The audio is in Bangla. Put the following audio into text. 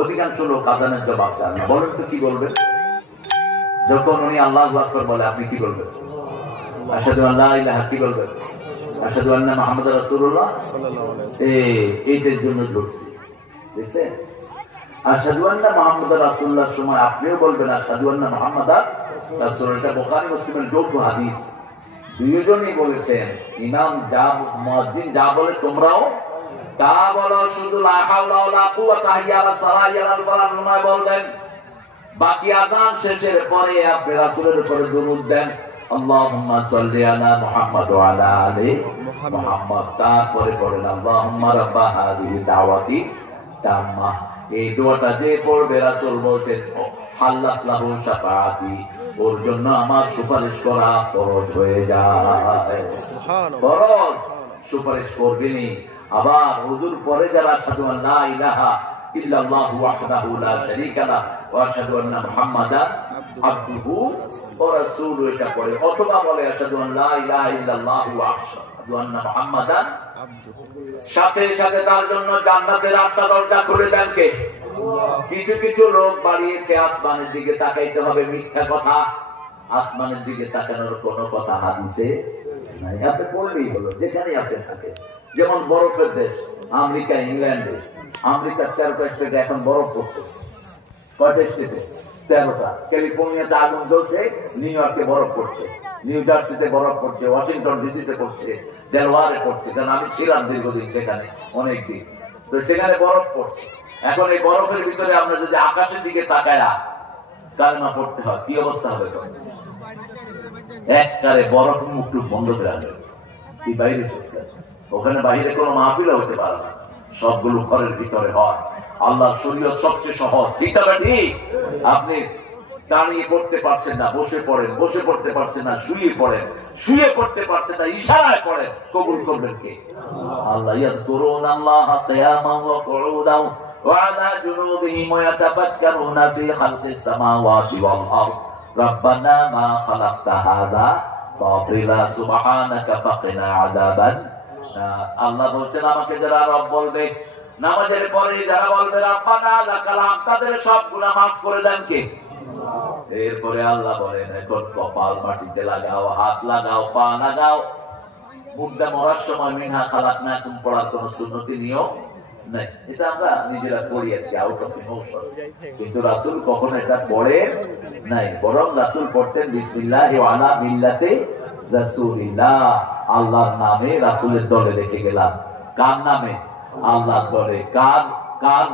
অধিকাংশ লোক আজানের জবাব চান না। বলেন তো কি বলবেন? যখন উনি আল্লাহু আকবার বলে আপনি কি বলবেন? আশহাদু আল্লা ইলাহা, কি বলবেন? আশহাদু আন্না মুহাম্মাদুর রাসূলুল্লাহ সাল্লাল্লাহু আলাইহি ওয়াসাল্লাম। এইটার জন্য ধরছি, দেখছেন? আশহাদু আন্না মুহাম্মাদুর রাসূলুল্লাহর সময় আপনিও বলবেন আশহাদু আন্না মুহাম্মাদুর রাসূলুল্লাহ। এটা বুখারী মুসলিমের যৌথ হাদিস। দুইজনই বলেছেন ইমাম যা মুয়াজ্জিন যা বলে তোমরাও তা বলো। শুধু লা হাওলা ওয়ালা কুওয়াতা ইল্লা বিল্লাহ সালায়াল ফালাহ নয় বলবেন। বাকি আযান শেষের পরে আপনি রাসূলের উপরে দরুদ দেন, আল্লাহুম্মা সাল্লি আলা মুহাম্মাদ ওয়া আলা আলি মুহাম্মাদ। তারপরে পড়েন আল্লাহুম্মা রাব্বা হাযিহি দাওয়াতি তাম্মা। এই দোয়াটা যে পড়বে রাসূল বলতেন হাল্লাত লাহু শাফাআতি, ওর জন্য আমার সুপারিশ করা ফরজ হয়ে যায়। সুবহানাল্লাহ, ফরজ সুপারিশ করবেনই। আবার হুজুর পরে যারা আশহাদু আল্লা ইলাহা ইল্লাল্লাহু ওয়াহদাহু লা শারীকা লাহু ওয়া আশহাদু আন্না মুহাম্মাদান আবদুহু ওয়া রাসূলুহু এটা পড়ে, অথবা বলে আশহাদু আল্লা ইলাহা ইল্লাল্লাহু ওয়া আশহাদু আন্না মুহাম্মাদান আবদুহু। সাথে সাথে তার জন্য জান্নাতের 8টা দরজা খুলে দেন কে? কিছু কিছু লোক বাড়িয়েছে আসমানের দিকে তাকাইতে হবে, মিথ্যা কথা। আসমানের দিকে তাকানোর কোনো কথা হাদিসে নাই। আপনি পড়লেই হলো যেখানে আপনি থাকেন। যেমন বরফের দেশ আমেরিকা, ইংল্যান্ডে, আমেরিকার 13টা স্টেটে এখন বরফ পড়তেছে। কয়টা স্টেটে? 13টা। ক্যালিফোর্নিয়াতে আগুন জ্বলছে, নিউ ইয়র্কে বরফ পড়ছে, নিউ জার্সিতে বরফ পড়ছে, ওয়াশিংটন ডিসিতে পড়ছে, ডেলওয়ারে পড়ছে। কারণ আমি ছিলাম দীর্ঘদিন সেখানে, অনেকদিন, তো সেখানে বরফ পড়ছে। এখন এই বরফের ভিতরে আমরা যদি আকাশের দিকে তাকায়া কালেমা পড়তে হয়, কি অবস্থা হবে? একবারে বরফ মুখ বন্ধ করে আনবে, কি বাইরে ওখানে বাইরে কোনো মাহফিল হতে পারে না, সবগুলো ঘরের ভিতরে হয়। আল্লাহর শরীয়ত সবচেয়ে সহজ, ঠিক আছে? ঠিক। আপনি দাঁড়িয়ে পড়তে পারছেন না, বসে পড়েন, বসে পড়তে পারছেন না, শুয়ে পড়েন, শুয়ে পড়তে পারছেন না, ইশারায় পড়েন। কবুল করবেন কে? আল্লাহ। ইয়াযকুরুনাল্লাহা কিয়ামান ওয়া কুউদান ওয়া আলা জুনুবিহিম ওয়া ইয়াতাফাক্কারুনা ফি খালকিস সামাওয়াতি ওয়াল আরদ রাব্বানা মা খালাকতা হাযা বাতিলা সুবহানাকা ফাকিনা আযাবান। আল্লাহ বলছেন আমাকে যারা রব বলবে, নামাজের পরে যারা বলবে রাব্বানা লাকাল হামদ, তাদের সব গুনাহ মাফ করে দেন কে? এরপরে আল্লাহ বলেন এখন কপাল মাটিতে লাগাও, হাত লাগাও, পা লাগাও। মুদ্রা মরার সময় মিনহা খালাকনাকুম পড়ার কোন সুন্নতি নিয়ম নাই। এটা আমরা নিজেরা পড়ি আর কি, আউট অফ ইমোশন। কিন্তু রাসূল কখনো এটা পড়ে নাই, বরং রাসূল পড়তেন বিসমিল্লাহি ওয়া আলা মিল্লাতি রাসূলিল্লাহ। আল্লাহর নামে রাসূলের দলে রেখে গেলাম। কার নামে? আল্লাহর দলে। কার কার